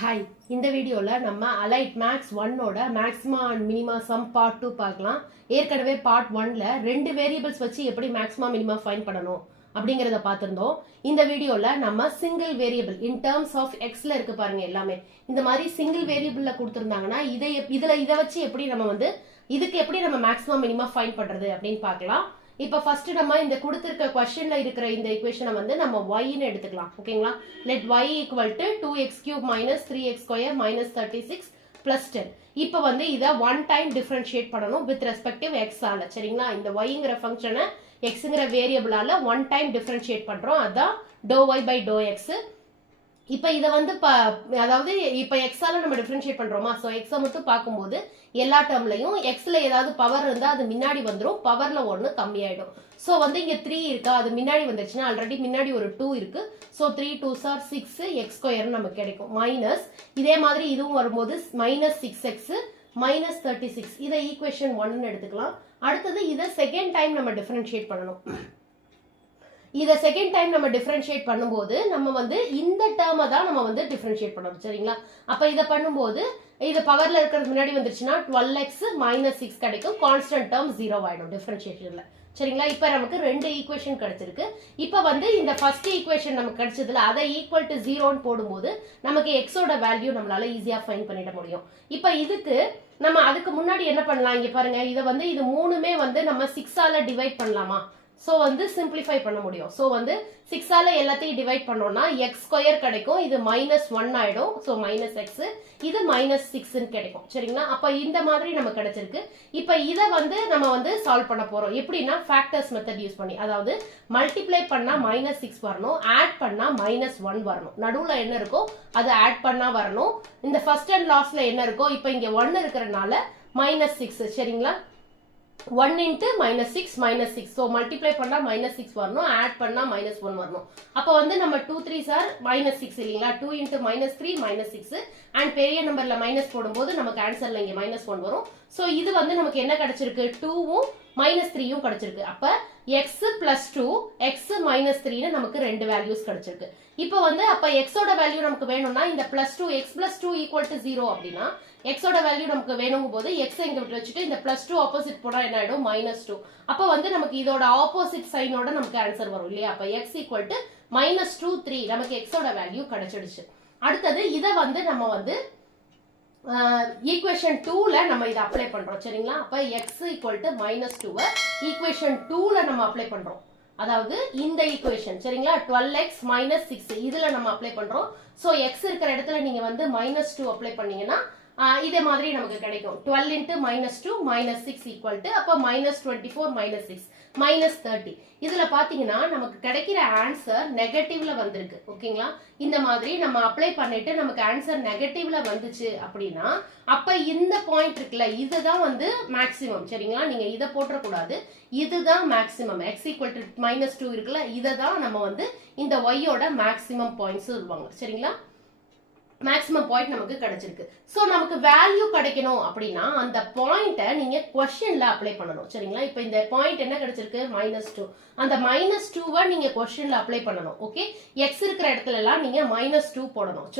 Hi, இந்த வீடியோவில் நம்ம அலைட் மேக்ஸ் 1ஓட maxima and minima sum part 2 பார்க்கலாம். ஏற்கனவே பார்ட் 1ல ரெண்டு வேரியபிள்ஸ் வச்சு எப்படி மேக்ஸிமா மினிமா ஃபைண்ட் பண்ணணும் அப்படிங்கிறத பார்த்துருந்தோம். இந்த வீடியோவில் நம்ம single variable in terms of எக்ஸ்ல இருக்கு பாருங்க. எல்லாமே இந்த மாதிரி சிங்கிள் வேரியபிள்ல கொடுத்துருந்தாங்கன்னா இதை வச்சு எப்படி நம்ம இதுக்கு எப்படி நம்ம மேக்ஸிமா மினிமா ஃபைண்ட் பண்றது அப்படின்னு பார்க்கலாம். இப்ப ஃபர்ஸ்ட் நம்ம இந்த கொடுத்திருக்க क्वेश्चनல இருக்கிற இந்த ஈக்குவேஷனை நம்ம y ன்னு எடுத்துக்கலாம். ஓகேங்களா? let y equal to 2x³ minus 3x² minus 36 plus 10. இப்ப இத ஒன் டைம் டிஃபரன்ஷியேட் பண்ணணும் with respective x ஆல. சரிங்களா? இந்த yங்கிற ஃபங்க்ஷனை xங்கிற வேரியபிளால ஒன் டைம் டிஃபரன்ஷியேட் பண்றோம். அதான் dou y by dou x. இப்ப இத அதாவது இப்ப x ஆல நம்ம டிஃபரன்ஷியேட் பண்றோமா? சோ x மட்டும் பார்க்கும்போது எல்லா டேர்ம்லயும் xல ஏதாவது பவர் இருந்தா அது முன்னாடி வந்துரும், பவர்ல 1 கம்மி ஆயிடும். சோ இங்க 3 இருக்கா, அது முன்னாடி வந்துருச்சுன்னா ஆல்ரெடி முன்னாடி ஒரு 2 இருக்கு. சோ 3 2s are 6 x² நமக்கு கிடைக்கும். மைனஸ் இதே மாதிரி இதுவும் வரும்போது மைனஸ் 6x மைனஸ் 36. இதை ஈக்குவேஷன் 1 ன்னு எடுத்துக்கலாம். அடுத்தது இதை செகண்ட் டைம் நம்ம டிஃபரன்ஷியேட் பண்ணணும். இத செகண்ட் டைம் நம்ம டிஃபரன்ஷியேட் பண்ணும்போது நம்ம இந்த டேர்மை தான் நம்ம டிஃபரன்ஷியேட் பண்ணணும். சரிங்களா? அப்ப இத பண்ணும்போது இது பவர்ல இருக்கிறது முன்னாடி வந்துருச்சுன்னா 12x மைனஸ் 6 கிடைக்கும். கான்ஸ்டன்ட் டேர்ம் 0 ஆயிடும் டிஃபரன்ஷியேஷன்ல. சரிங்களா? இப்ப நமக்கு ரெண்டு ஈக்குவேஷன் கிடைச்சிருக்கு. இப்ப இந்த ஃபர்ஸ்ட் ஈக்குவேஷன் நமக்கு கிடைச்சதுல அதை ஈக்குவல் டு 0ன்னு போடும்போது நமக்கு எக்ஸோட வேல்யூ நம்மளால ஈஸியா ஃபைண்ட் பண்ணிட முடியும். இப்ப இதுக்கு நம்ம அதுக்கு முன்னாடி என்ன பண்ணலாம்? இங்க பாருங்க, இத இது மூணுமே நம்ம 6 ஆல டிவைட் பண்ணலாமா? சோ சிம்பிளிஃபை பண்ண முடியும். சோ 6 ஆல எல்லாத்தையும் டிவைட் பண்ணோம்னா x² கிடைக்கும். இது மைனஸ் 1 ஆயிடும். சோ மைனஸ் x, இது மைனஸ் 6 கிடைக்கும். சரிங்களா? அப்ப இந்த மாதிரி நமக்கு கிடைச்சிருக்கு. இப்ப இத நம்ம சால்வ் பண்ண போறோம். எப்படின்னா ஃபேக்டர்ஸ் மெத்தட் யூஸ் பண்ணி, அதாவது மல்டிப்ளை பண்ணா மைனஸ் 6 வரணும், ஆட் பண்ணா மைனஸ் 1 வரணும். நடுவுல என்ன இருக்கோ அது ஆட் பண்ணா வரணும். இந்த ஃபர்ஸ்ட் அண்ட் லாஸ்ட்ல என்ன இருக்கோ இப்ப இங்க 1 இருக்கிறதுனால மைனஸ் 6. சரிங்களா? 1 into minus 6 minus 6. So multiply பண்ணா minus 6 வரணும், add பண்ணா minus 1 வரணும். அப்ப நம்ம 2 3s are minus 6 இல்லீங்களா? 2 into minus 3 minus 6 and பெரிய நம்பர்ல மைனஸ் போடும்போது நமக்கு ஆன்சர்ல இங்க minus 1 வரும். So இது நமக்கு என்ன கிடைச்சிருக்கு? 2வும் minus 3யும் கிடைச்சிருக்கு. அப்ப x plus 2 x minus 3 நமக்கு ரெண்டு வேல்யூஸ் கிடைச்சிருக்கு. இப்ப அப்ப x ஓட வேல்யூ நமக்கு வேணும்னா இந்த plus 2 x plus 2 equal to 0 அப்படின்னா x ஓட வேல்யூ நமக்கு வேணுங்கும் போது x இங்க விட்டு வச்சுட்டு இந்த plus 2 ஆப்போசிட் போனா என்ன ஆயிடும்? minus 2. அப்ப நமக்கு இதோட ஆப்போசிட் சைனோட நமக்கு ஆன்சர் வரும் இல்லையா? அப்ப x equal to minus 2 3 நமக்கு x ஓட வேல்யூ கிடைச்சிடுச்சு. அடுத்தது இத நம்ம ஈக்குவேஷன் 2ல நம்ம இத அப்ளை பண்றோம். சரிங்களா? அப்ப x equal to minus 2 equation 2ல நம்ம அப்ளை பண்றோம். அதாவது இந்த ஈக்குவேஷன். சரிங்களா? 12x minus 6 இதுல நம்ம அப்ளை பண்றோம். சோ x இருக்கிற இடத்துல நீங்க minus 2 அப்ளை பண்ணீங்கன்னா இதே மாதிரி நமக்கு கிடைக்கும். 12 into minus 2 minus 6 equal to அப்ப minus 24 minus 6 minus 30. இதுல பாத்தீங்கன்னா நமக்கு கிடைக்கிற ஆன்சர் நெகட்டிவ்ல வந்திருக்கு. ஓகேங்களா? இந்த மாதிரி நம்ம அப்ளை பண்ணிட்டு நமக்கு ஆன்சர் நெகட்டிவ்ல வந்துச்சு அப்படின்னா அப்ப இந்த பாயிண்ட் இருக்குல்ல, இதுதான் மேக்ஸிமம். சரிங்களா? நீங்க இதை போட்டுற கூடாது. இதுதான் maximum. x equal to minus 2 இருக்குல்ல, இததான் நம்ம இந்த y ஓட மேக்ஸிமம் பாயிண்ட்ஸ் சொல்லுவாங்க. சரிங்களா? மேக்ஸிமம் பாயிண்ட் நமக்கு கிடைச்சிருக்கு. சோ நமக்கு வேல்யூ கிடைக்கணும் அப்படின்னா அந்த பாயிண்ட்டை நீங்க क्वेश्चनல அப்ளை பண்ணணும். சரிங்களா? இப்போ இந்த பாயிண்ட் என்ன கிடைச்சிருக்கு? -2. அந்த -2வை நீங்க क्वेश्चनல அப்ளை பண்ணணும். ஓகே? x இருக்கிற இடத்துல எல்லாம் நீங்க -2 போடணும்.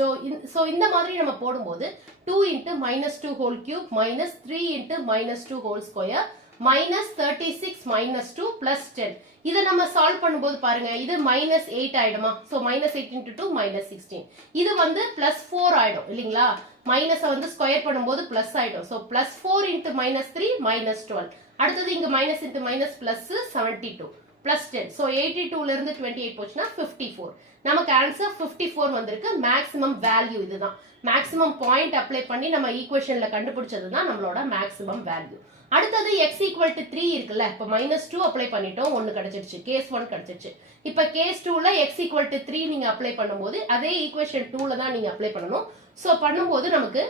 சோ இந்த மாதிரி நம்ம போடும்போது 2 into -2 whole cube minus 3 into -2 whole square minus 36 minus 2 plus 10. இதை நம்ம சால்வ் பண்ணும்போது பாருங்க, இது minus 8 ஆயிடுமா? So minus 8 into 2 minus 16. இது plus 4 ஆயிடும் இல்லீங்களா? மைனஸ் ஸ்கொயர் பண்ணும்போது பிளஸ் ஆயிடும். So plus 4 into minus 3 minus 12. அடுத்தது இங்க minus into minus plus 72 plus 10. So 82ல இருந்து 28 போச்சுன்னா 54. நமக்கு ஆன்சர் 54 வந்திருக்கு. மேக்ஸிமம் வேல்யூ இதுதான். மேக்ஸிமம் பாயிண்ட் அப்ளை பண்ணி நம்ம ஈக்குவேஷன்ல கண்டுபிடிச்சதுதான் நம்மளோட மேக்ஸிமம் வேல்யூ. அடுத்தது x equal to 3 இருக்குல்ல, இப்ப -2 அப்ளை பண்ணிட்டோம், 1 கிடைச்சிருச்சு. கேஸ் 1 கிடைச்சிருச்சு. இப்ப கேஸ் 2ல x equal to 3 நீங்க அப்ளை பண்ணும்போது அதே ஈக்குவேஷன் 2ல தான் நீங்க அப்ளை பண்ணணும். சோ பண்ணும்போது நமக்கு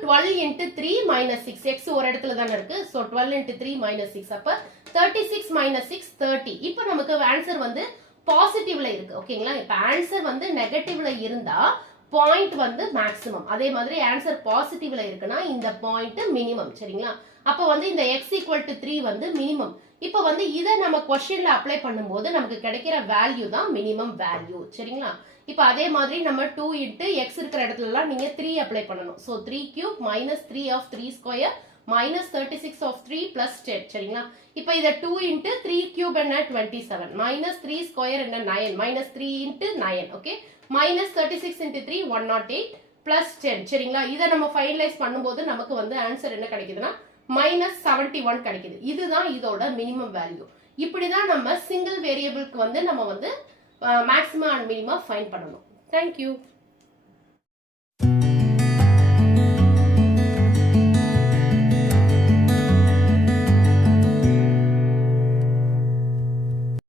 12 into 3 minus 6 x ஒரு இடத்துல தான இருக்கு. சோ 12 into 3 minus 6 அப்ப 36 minus 6 30. இப்ப நமக்கு ஆன்சர் பாசிட்டிவ்ல இருக்கு. ஓகேங்களா? இப்ப ஆன்சர் நெகட்டிவ்ல இருந்தா பாயிண்ட் மேக்ஸிமம். அதே மாதிரி ஆன்சர் பாசிட்டிவ்ல இருக்குன்னா இந்த பாயிண்ட் மினிமம். சரிங்களா? அப்ப இந்த x equal to 3 மினிமம். இப்ப இத நம்ம क्वेश्चनல அப்ளை பண்ணும்போது நமக்கு கிடைக்கிற வேல்யூ தான் மினிமம் வேல்யூ. சரிங்களா? இப்போ அதே மாதிரி நம்ம 2 இன்ட்டு எக்ஸ் இருக்கிற இடத்துலலாம் நீங்க 3 அப்ளை பண்ணணும். So 3 cube minus 3 of 3 square minus 36 of 3 plus 10 சரிங்களா. இப்போ இதை 2 இன்ட்டு 3 கியூப் என்ன 27 மைனஸ் 3 ஸ்கொயர் என்ன 9 minus 3 into 9 okay minus 36 into 3 108 plus 10 சரிங்களா. இதை நம்ம ஃபைனலைஸ் பண்ணும்போது நமக்கு வந்து ஆன்சர் என்ன கிடைக்குதுன்னா மைனஸ் 71 கிடைக்குது. இதுதான் இதோட மினிமம் வேல்யூ. இப்படிதான் நம்ம சிங்கிள் வேரியபிளுக்கு வந்து நம்ம வந்து மேக்ஸிமம் அண்ட் மினிமம் ஃபைண்ட் பண்ணணும். தேங்க்யூ.